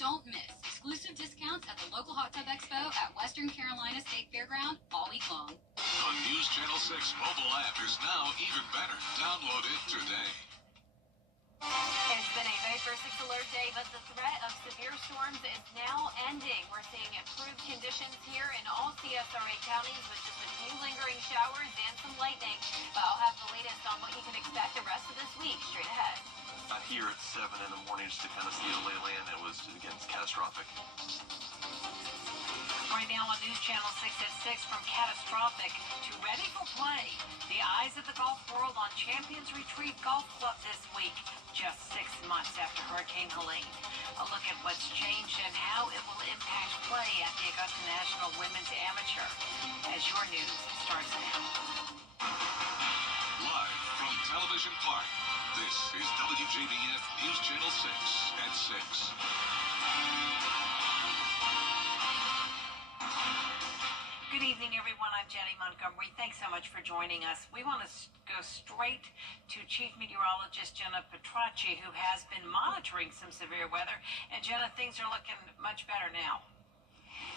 Don't miss exclusive discounts at the local Hot Tub Expo at Western Carolina State Fairground all week long. The News Channel 6 mobile app is now even better. Download it today. It's been a very first 6 alert day, but the threat of severe storms is now ending. We're seeing improved conditions here in all CSRA counties with just a few lingering showers and some lightning. But I'll have the latest on what you can expect the rest of this week straight ahead. Got here at 7 in the morning just to kind of see the lay of the land. It was, again, catastrophic. Right now on News Channel 6 at 6, from catastrophic to ready for play. The eyes of the golf world on Champions Retreat Golf Club this week, just 6 months after Hurricane Helene. A look at what's changed and how it will impact play at the Augusta National Women's Amateur. As your news starts now. Live from Television Park, this is WJBF News Channel 6 at 6. Good evening, everyone. I'm Jenny Montgomery. Thanks so much for joining us. We want to go straight to Chief Meteorologist Jenna Petracci, who has been monitoring some severe weather. And Jenna, things are looking much better now.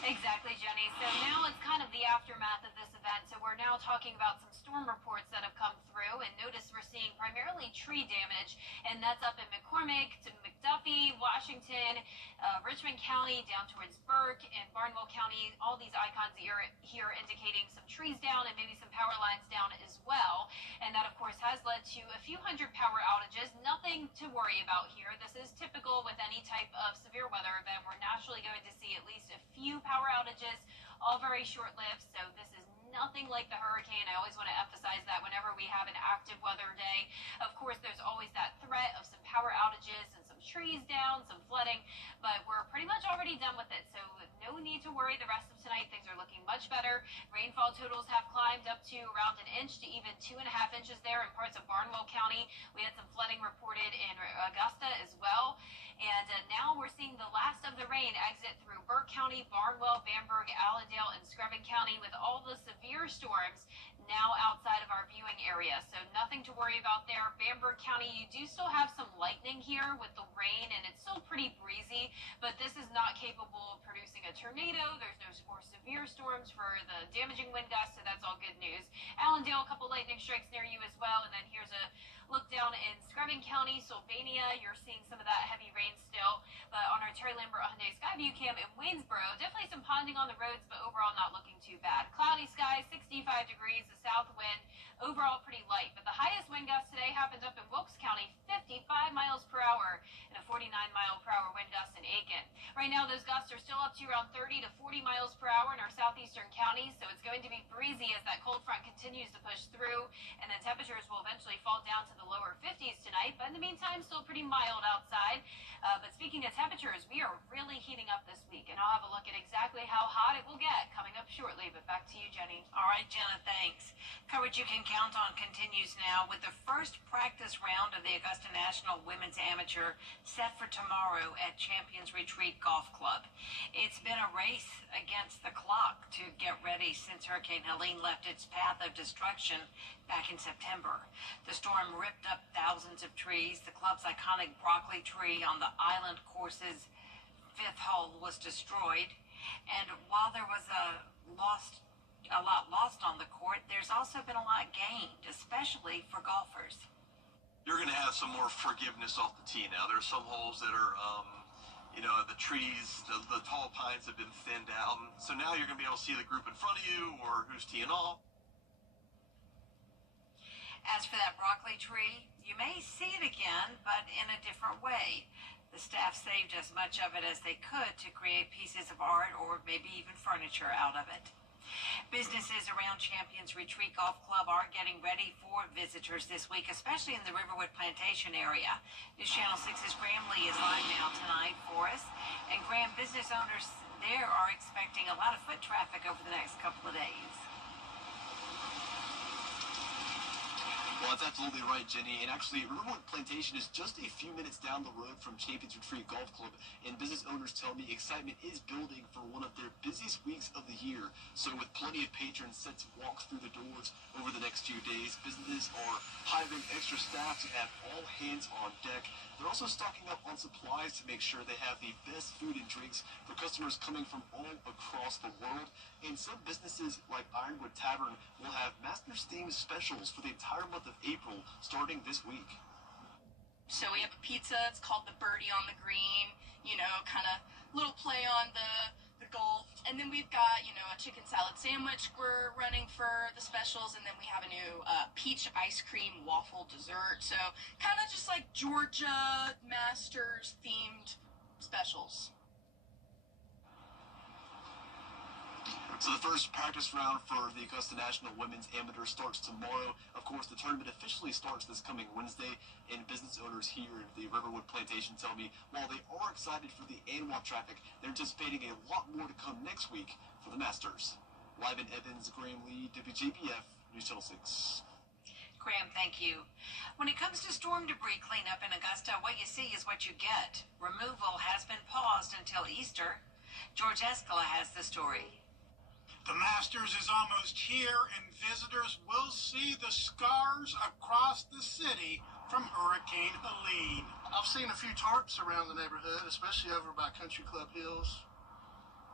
Exactly, Jenny. So now it's kind of the aftermath of this event. So we're now talking about some storm reports that have come through. And notice we're seeing primarily tree damage. And that's up in McCormick to McDuffie, Washington, Richmond County, down towards Burke and Barnwell County. All these icons here indicating some trees down and maybe some power lines down as well. And that, of course, has led to a few hundred power outages. Nothing to worry about here. This is typical with any type of severe weather event. We're naturally going to see at least a few power outages, all very short-lived. So this is nothing like the hurricane. I always want to emphasize that whenever we have an active weather day. Of course, there's always that threat of some power outages and some trees down, some flooding, but we're pretty much already done with it. So no need to worry. The rest of tonight, things are looking much better. Rainfall totals have climbed up to around 1 inch to even 2.5 inches there in parts of Barnwell County. We had some flooding reported in Augusta as well. And now we're seeing the last of the rain exit through Burke County, Barnwell, Bamberg, Allendale, and Screven County, with all the severe storms now outside of our viewing area. So nothing to worry about there. Bamberg County, you do still have some lightning here with the rain, and it's still pretty breezy, but this is not capable of producing a tornado. There's no more severe storms for the damaging wind gusts, so that's all good news. Allendale, a couple lightning strikes near you as well, and then here's a look down in Screven County, Sylvania. You're seeing some of that heavy rain still, but on our Terry Lambert Hyundai Skyview cam in Waynesboro, definitely some ponding on the roads, but overall not looking too bad. Cloudy skies, 65 degrees, the south wind, overall pretty light, but the highest wind gust today happened up in Wilkes County, 55 miles per hour, and a 49-mile-per-hour wind gust in Aiken. Right now, those gusts are still up to around 30 to 40 miles per hour in our southeastern counties, so it's going to be breezy as that cold front continues to push through, and then temperatures will eventually fall down to the lower 50s tonight, but in the meantime, still pretty mild outside. But speaking of temperatures, we are really heating up this week, and I'll have a look at exactly how hot it will get coming up shortly. But back to you, Jenny. All right, Jenna, thanks. Coverage you can count on continues now with the first practice round of the Augusta National Women's Amateur set for tomorrow at Champions Retreat Golf Club. It's been a race against the clock to get ready since Hurricane Helene left its path of destruction back in September. The storm ripped up thousands of trees. The club's iconic broccoli tree on the island course's 5th hole was destroyed. And while there was a lot lost on the court, there's also been a lot gained, especially for golfers. You're going to have some more forgiveness off the tee now. There's some holes that are, the trees, the tall pines have been thinned out. So now you're going to be able to see the group in front of you or who's teeing off. As for that broccoli tree, you may see it again, but in a different way. The staff saved as much of it as they could to create pieces of art or maybe even furniture out of it. Businesses around Champions Retreat Golf Club are getting ready for visitors this week, especially in the Riverwood Plantation area. News Channel 6's Graham Lee is live now tonight for us. And Graham, business owners there are expecting a lot of foot traffic over the next couple of days. Well, that's absolutely right, Jenny. And actually, Riverwood Plantation is just a few minutes down the road from Champions Retreat Golf Club. And business business owners tell me excitement is building for one of their busiest weeks of the year. So with plenty of patrons set to walk through the doors over the next few days, businesses are hiring extra staff to have all hands on deck. They're also stocking up on supplies to make sure they have the best food and drinks for customers coming from all across the world. And some businesses like Ironwood Tavern will have Masters-themed specials for the entire month of April starting this week. So we have a pizza, it's called the Birdie on the Green, kind of little play on the golf. And then we've got, a chicken salad sandwich we're running for the specials. And then we have a new peach ice cream waffle dessert. So kind of just like Georgia Masters themed specials. So the first practice round for the Augusta National Women's Amateur starts tomorrow. Of course, the tournament officially starts this coming Wednesday, and business owners here at the Riverwood Plantation tell me while they are excited for the annual traffic, they're anticipating a lot more to come next week for the Masters. Live in Evans, Graham Lee, WJBF, News Channel 6. Graham, thank you. When it comes to storm debris cleanup in Augusta, what you see is what you get. Removal has been paused until Easter. George Escala has the story. The Masters is almost here, and visitors will see the scars across the city from Hurricane Helene. I've seen a few tarps around the neighborhood, especially over by Country Club Hills.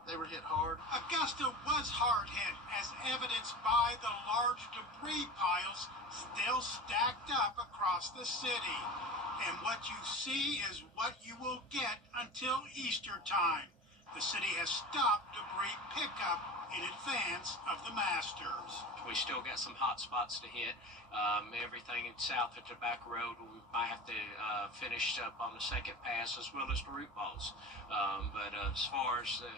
They were hit hard. Augusta was hard hit, as evidenced by the large debris piles still stacked up across the city. And what you see is what you will get until Easter time. The city has stopped debris pickup in advance of the Masters. We still got some hot spots to hit. Everything south of Tobacco Road, we might have to finish up on the second pass as well as the root balls. But as far as the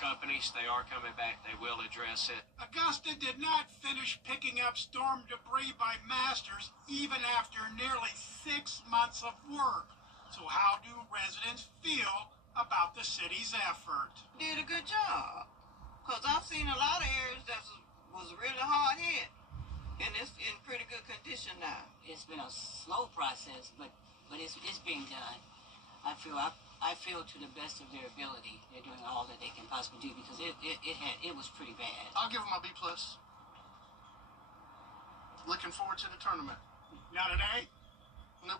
companies, they are coming back. They will address it. Augusta did not finish picking up storm debris by Masters even after nearly 6 months of work. So how do residents feel about the city's effort? Did a good job, because I've seen a lot of areas that was really hard hit, and it's in pretty good condition now. It's been a slow process, but it's being done. I feel to the best of their ability, they're doing all that they can possibly do, because it was pretty bad. I'll give them a B+. Looking forward to the tournament. Not an A? Nope.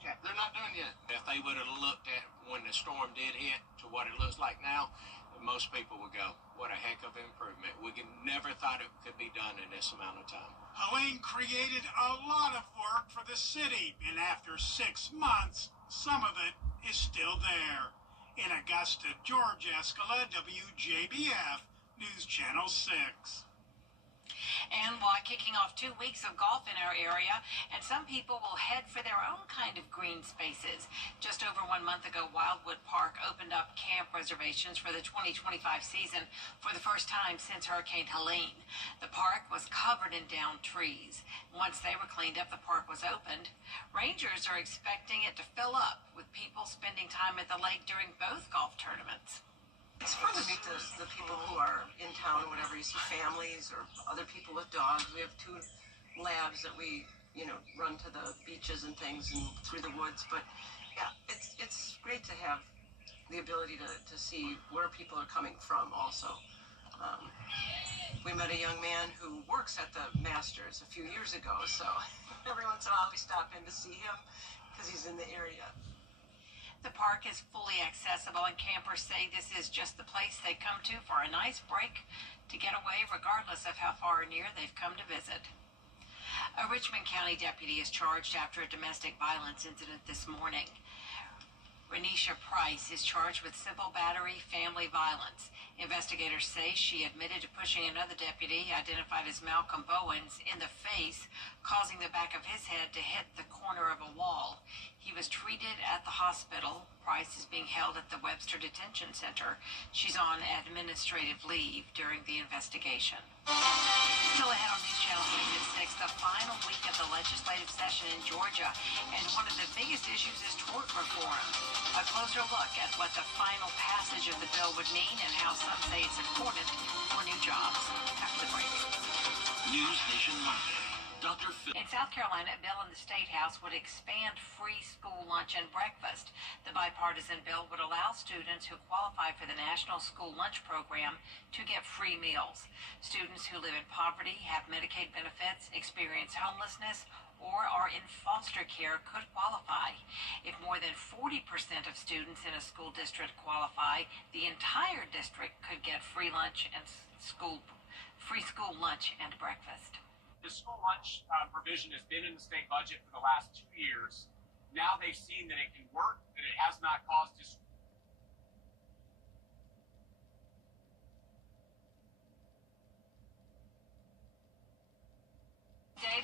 Okay. They're not done yet. If they would have looked at when the storm did hit to what it looks like now, most people would go, what a heck of improvement. We never thought it could be done in this amount of time. Helene created a lot of work for the city, and after 6 months, some of it is still there. In Augusta, George Escala, WJBF, News Channel 6. And while kicking off 2 weeks of golf in our area, and some people will head for their own kind of green spaces. Just over 1 month ago, Wildwood Park opened up camp reservations for the 2025 season for the first time since Hurricane Helene. The park was covered in downed trees. Once they were cleaned up, the park was opened. Rangers are expecting it to fill up with people spending time at the lake during both golf tournaments. It's fun to meet the people who are in town or whatever. You see families or other people with dogs. We have 2 labs that we, run to the beaches and things and through the woods. But yeah, it's great to have the ability to see where people are coming from also. We met a young man who works at the Masters a few years ago, so every once in a while we stop in to see him because he's in the area. The park is fully accessible, and campers say this is just the place they come to for a nice break to get away, regardless of how far or near they've come to visit. A Richmond County deputy is charged after a domestic violence incident this morning. Renisha Price is charged with simple battery, family violence. Investigators say she admitted to pushing another deputy, identified as Malcolm Bowens, in the face, causing the back of his head to hit the corner of a wall. He was treated at the hospital. Price is being held at the Webster Detention Center. She's on administrative leave during the investigation. Still ahead on News Channel 6, the final week of the legislative session in Georgia, and one of the biggest issues is tort reform. A closer look at what the final passage of the bill would mean and how some say it's important for new jobs. After the break. News Nation Monday. Dr. Phil. In South Carolina, a bill in the State House would expand free school lunch and breakfast. The bipartisan bill would allow students who qualify for the National School Lunch Program to get free meals. Students who live in poverty, have Medicaid benefits, experience homelessness, or are in foster care could qualify. If more than 40% of students in a school district qualify, the entire district could get free lunch and free school lunch and breakfast. The school lunch provision has been in the state budget for the last 2 years. Now they've seen that it can work, that it has not caused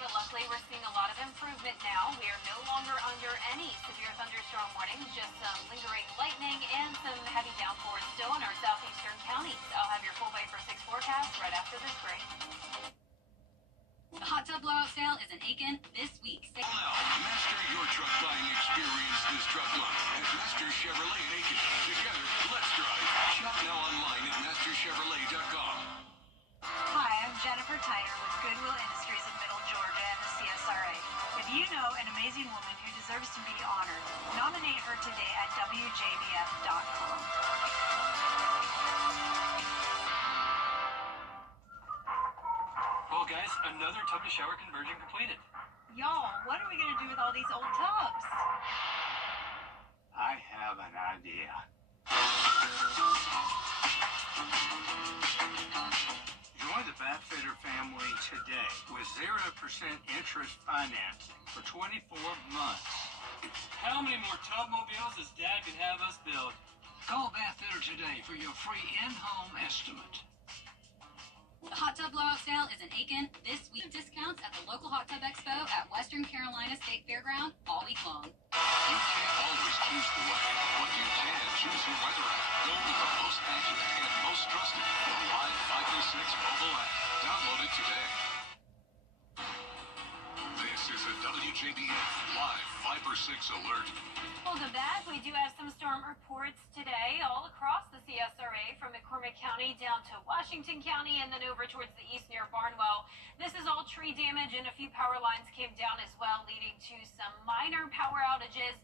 But luckily we're seeing a lot of improvement now. We are no longer under any severe thunderstorm warnings, just some lingering lightning and some heavy downpours still in our southeastern counties. I'll have your full Bay for 6 forecast right after this break. The hot tub blowout sale is in Aiken this week. Master your truck buying experience this truck month at Master Chevrolet in Aiken. Together, let's drive. Shop now online at masterchevrolet.com. Hi, I'm Jennifer Tyner with Goodwill Industries in Middle Georgia and the CSRA. If you know an amazing woman who deserves to be honored, nominate her today at WJBF.com. Well, guys, another tub to shower conversion completed. Y'all, what are we going to do with all these old tubs? I have an idea. Join the Bathfitter family today with 0% interest financing for 24 months. How many more tub mobiles does Dad can have us build? Call Bathfitter today for your free in-home estimate. The hot tub blowout sale is in Aiken this week. Discounts at the local Hot Tub Expo at Western Carolina State Fairground all week long. You can't always choose the weather, but you can choose your weather app. Go to the most accurate and most trusted Live 536 mobile app. Download it today. This is a WJBF Live 546 alert. Welcome back. We do have some storm reports today all across the CSRA from McCormick County down to Washington County and then over towards the east near Barnwell. This is all tree damage and a few power lines came down as well, leading to some minor power outages.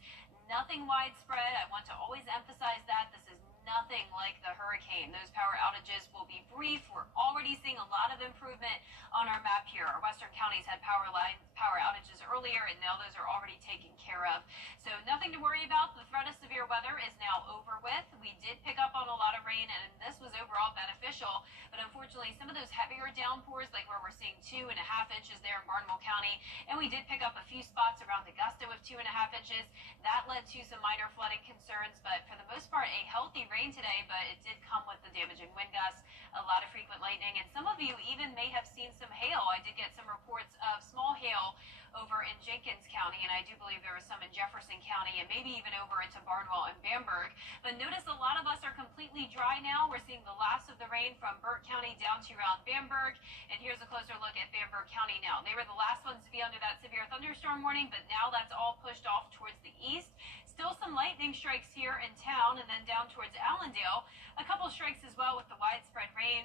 Nothing widespread. I want to always emphasize that. This is nothing like the hurricane. Those power outages will be brief. We're already seeing a lot of improvement on our map here. Our western counties had power outages earlier, and now those are already taken care of. So nothing to worry about. The threat of severe weather is now over with. We did pick up on a lot of rain, and this was overall beneficial. But unfortunately, some of those heavier downpours, like where we're seeing 2.5 inches there in Barnwell County, and we did pick up a few spots around Augusta with 2.5 inches. That led to some minor flooding concerns, but for the most part, a healthy rain today, but it did come with the damaging wind gusts, a lot of frequent lightning, and some of you even may have seen some hail. I did get some reports of small hail over in Jenkins County, and I do believe there was some in Jefferson County, and maybe even over into Barnwell and Bamberg. But notice a lot of us are completely dry now. We're seeing the last of the rain from Burt County down to around Bamberg, and here's a closer look at Bamberg County now. They were the last ones to be under that severe thunderstorm warning, but now that's all pushed off towards the east. Still some lightning strikes here in town, and then down towards Allendale. A couple strikes as well with the widespread rain.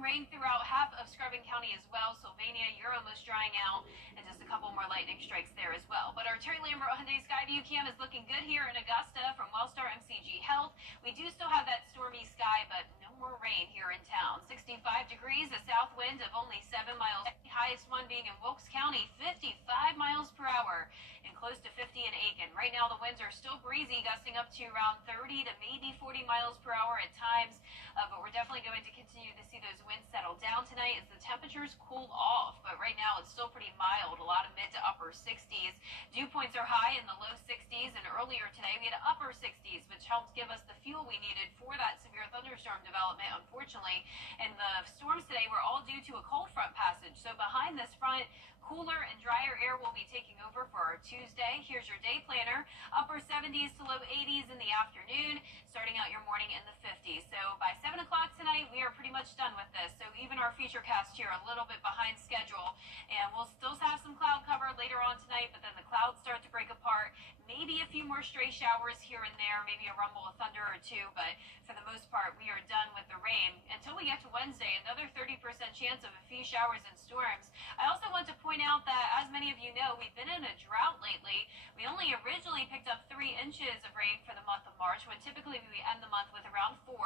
Rain throughout half of Scrubbin County as well. Sylvania, you're almost drying out, and just a couple more lightning strikes there as well. But our Terry Lambert Hyundai Skyview cam is looking good here in Augusta from Wellstar MCG Health. We do still have that stormy sky, but no more rain here in town. 65 degrees, a south wind of only 7 miles. The highest one being in Wilkes County, 55 miles per hour, and close to 50 in Aiken. Right now, the winds are still breezy, gusting up to around 30 to maybe 40 miles per hour at times. But we're definitely going to continue to see those winds settle down tonight as the temperatures cool off. But right now, it's still pretty mild, a lot of mid to upper 60s. Dew points are high in the low 60s, and earlier today, we had upper 60s, which helped give us the fuel we needed for that severe thunderstorm development, unfortunately. And the storms today were all due to a cold front passage. So behind this front, cooler and drier air will be taking over for our Tuesday. Here's your day planner. Upper 70s to low 80s in the afternoon. starting out your morning in the 50s. So by 7 o'clock tonight, we are pretty much done with this. So even our feature cast here, a little bit behind schedule. And we'll still have some cloud cover later on tonight, but then the clouds start to break apart. Maybe a few more stray showers here and there, maybe a rumble of thunder or two. But for the most part, we are done with the rain. Until we get to Wednesday, another 30% chance of a few showers and storms. I also want to point out that, as many of you know, we've been in a drought lately. We only originally picked up 3 inches of rain for the month of March, when typically we end the month with around 4.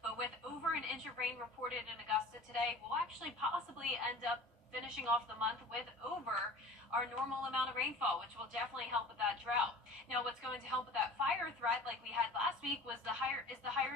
But with over an inch of rain reported in Augusta today, we'll actually possibly end up finishing off the month with over our normal amount of rainfall, which will definitely help with that drought. Now, what's going to help with that fire threat, like we had last week, was the higher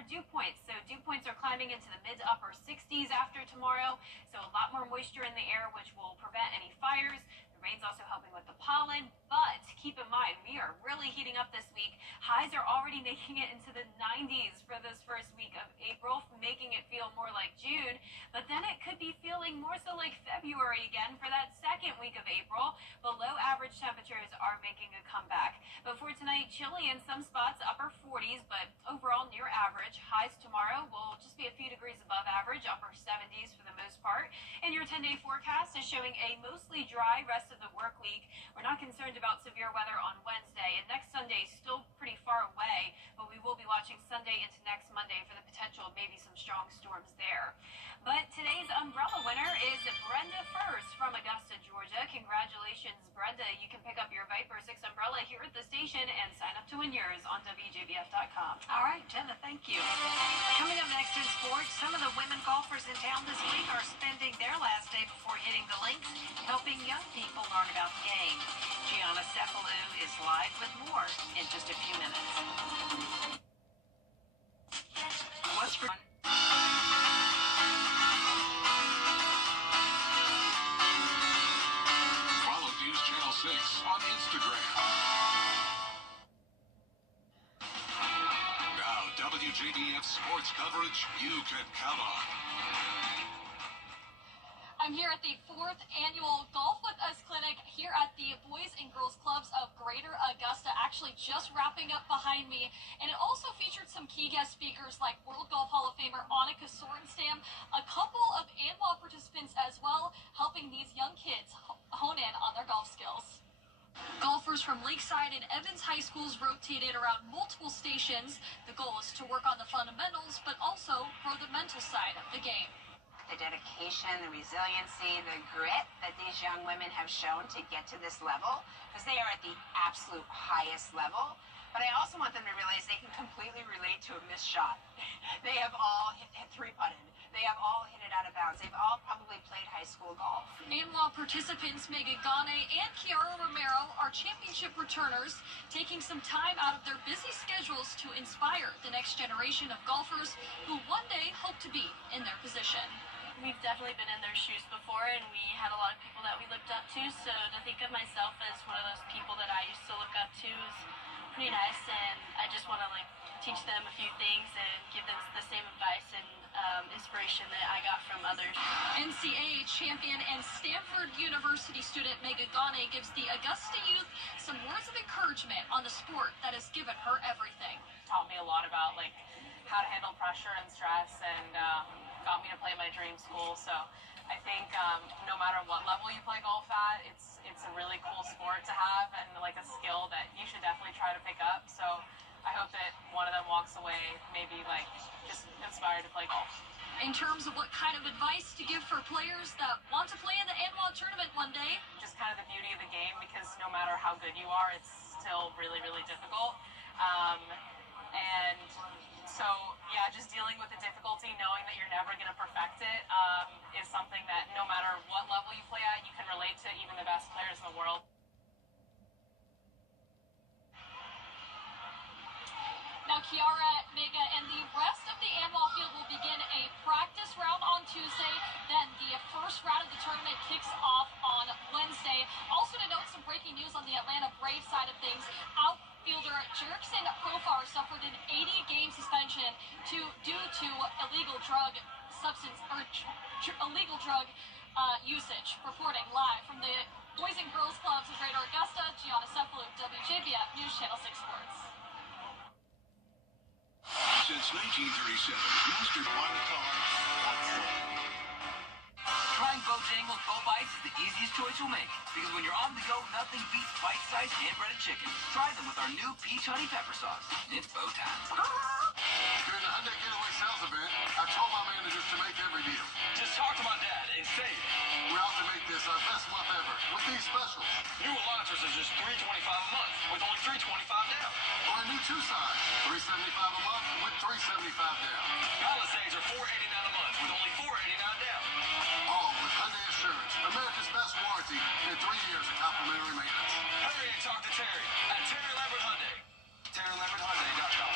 dew points. So dew points are climbing into the mid to upper 60s after tomorrow. So a lot more moisture in the air, which will prevent any fires. Rain's also helping with the pollen, but keep in mind, we are really heating up this week. Highs are already making it into the 90s for this first week of April, making it feel more like June, but then it could be feeling more so like February again for that second week of April. Below average temperatures are making a comeback. But for tonight, chilly in some spots, upper 40s, but overall near average. Highs tomorrow will just be a few degrees above average, upper 70s for the most part. And your 10-day forecast is showing a mostly dry rest of the work week. We're not concerned about severe weather on Wednesday, and next Sunday is still pretty far away, but we will be watching Sunday into next Monday for the potential of maybe some strong storms there. But today's umbrella winner is Brenda First from Augusta, Georgia. Congratulations, Brenda. You can pick up your Viper 6 umbrella here at the station and sign up to win yours on WJBF.com. All right, Jenna, thank you. Coming up next in sports, some of the women golfers in town this week are spending their last day before hitting the links, helping young people learn about the game. Gianna Cephalou is live with more in just a few minutes. What's for... Follow News Channel 6 on Instagram. Now, WJBF sports coverage you can count on. I'm here at the 4th annual Golf With Us clinic here at the Boys and Girls Clubs of Greater Augusta, actually just wrapping up behind me. And it also featured some key guest speakers like World Golf Hall of Famer Annika Sorenstam, a couple of ANWA participants as well, helping these young kids hone in on their golf skills. Golfers from Lakeside and Evans High Schools rotated around multiple stations. The goal is to work on the fundamentals, but also grow the mental side of the game. The dedication, the resiliency, the grit that these young women have shown to get to this level, because they are at the absolute highest level. But I also want them to realize they can completely relate to a missed shot. They have all hit 3-putted. They have all hit it out of bounds. They've all probably played high school golf. ANWA participants Megan Gane and Kiara Romero are championship returners, taking some time out of their busy schedules to inspire the next generation of golfers who one day hope to be in their position. We've definitely been in their shoes before, and we had a lot of people that we looked up to, so to think of myself as one of those people that I used to look up to is pretty nice, and I just want to teach them a few things and give them the same advice and inspiration that I got from others. NCAA champion and Stanford University student Megan Gane gives the Augusta youth some words of encouragement on the sport that has given her everything. Taught me a lot about how to handle pressure and stress, and got me to play my dream school. So I think no matter what level you play golf at, it's a really cool sport to have, and a skill that you should definitely try to pick up. So I hope that one of them walks away maybe just inspired to play golf. In terms of what kind of advice to give for players that want to play in the ANWA tournament one day? Just kind of the beauty of the game, because no matter how good you are, it's still really, really difficult. And so, yeah, just dealing with the difficulty, knowing that you're never going to perfect it, is something that no matter what level you play at, you can relate to even the best players in the world. Now, Kiara, Mega, and the rest of the ANWA field will begin a practice round on Tuesday. Then the first round of the tournament kicks off on Wednesday. Also to note, some breaking news on the Atlanta Braves side of things. Outfielder Jerickson Profar suffered an 80-game suspension due to illegal drug usage. Reporting live from the Boys and Girls Clubs of Greater Augusta, Gianna Cephalou, WJBF News Channel 6 Sports. since 1937. Mastered one car. Trying Bojangles Bo Bites is the easiest choice you'll make. Because when you're on the go, nothing beats bite-sized hand-breaded chicken. Try them with our new peach honey pepper sauce. It's Bo time. During the Hyundai Getaway Sales event, I told my managers to make every deal. Just talk to my dad and say it. We're out to make this our best month ever with these specials. New Elantras is just $325 a month with only $325 down. Or a new Tucson, $375 a month with $375 down. Palisades are $489 a month with only $489 down. All with Hyundai Assurance, America's best warranty, and 3 years of complimentary maintenance. Hurry and talk to Terry at Terry Lambert Hyundai. TerryLambertHyundai.com.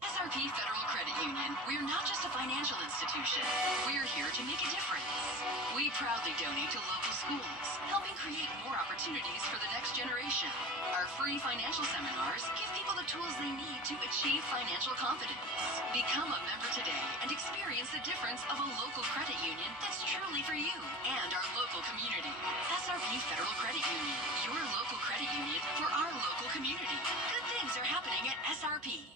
SRP Federal Credit Union. We're not just a financial institution. We're here to make a difference. We proudly donate to local schools, helping create more opportunities for the next generation. Our free financial seminars give people the tools they need to achieve financial confidence. Become a member today and experience the difference of a local credit union that's truly for you and our local community. SRP Federal Credit Union. Your local credit union for our local community. Good things are happening at SRP.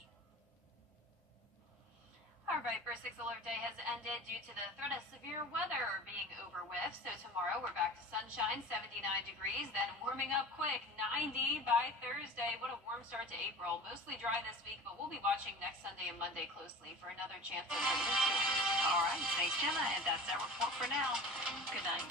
Our Viper 6 alert day has ended due to the threat of severe weather being over with. So tomorrow we're back to sunshine, 79 degrees, then warming up quick, 90 by Thursday. What a warm start to April. Mostly dry this week, but we'll be watching next Sunday and Monday closely for another chance of rain. All right, thanks, Gemma, and that's our report for now. Good night.